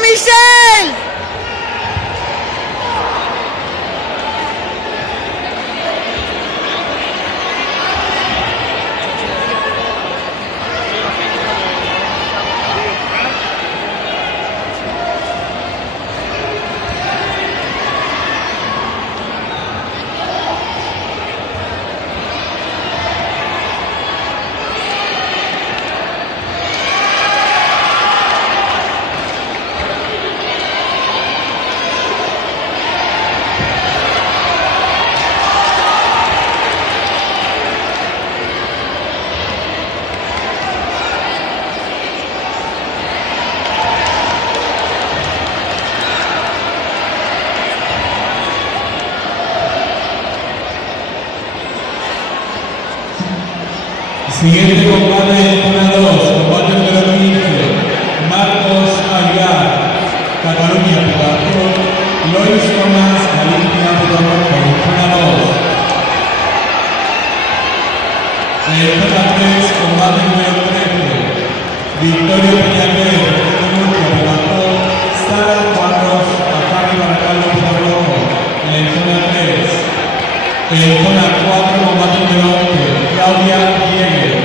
Michelle! Siguiente combate en zona 2, combate número 15, Marcos Aguilar, Cataluña, Pedazón, Lois Tomás, Galicia, Pedazón, en zona 2. En zona 3, combate número 13, Victoria Peñalver, Murcia, Pedazón, Sara Cuadros, Afari Baracaldo, Pedazón, en zona 3. En zona 4, combate número 11, Claudia Diego,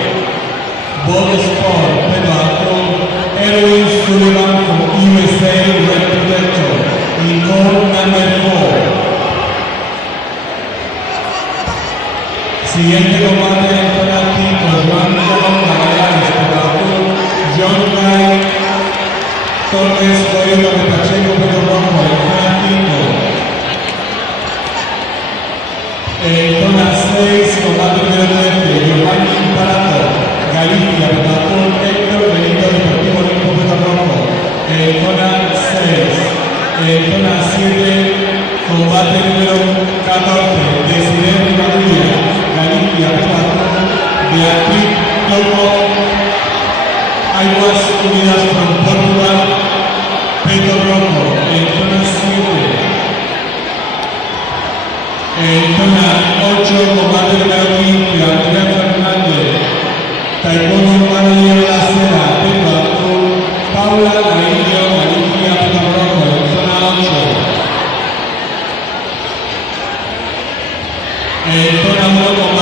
Ball Sport, Pedazón, Erwin Sullivan from USA Red Protector, in goal number 4. Siguiente combate en zona 5, Juan Ramón Magallanes, Pedazón, John Guy, Torres, Coyote de Pacheco, Pedro Rojo, en zona 5. En zona 6, combate número 13, Giovanni Imparato, Galicia, Pedazón, Héctor, Benito Deportivo Olimpo, Pedro Rojo. En zona 6. En zona 7, combate número 14, Desiree Rivadeneira, Galicia, Pedazón, Beatriz Loco, Aguas Unidas from Portugal, Pedro Rojo. En zona 7. En zona 8, combate número 15, Andrea Fernández, Taekwondo Manager La Sera, Pedro Azul, Paula Garillo, Galicia, Pedro Rojo, en zona 8. En zona 1,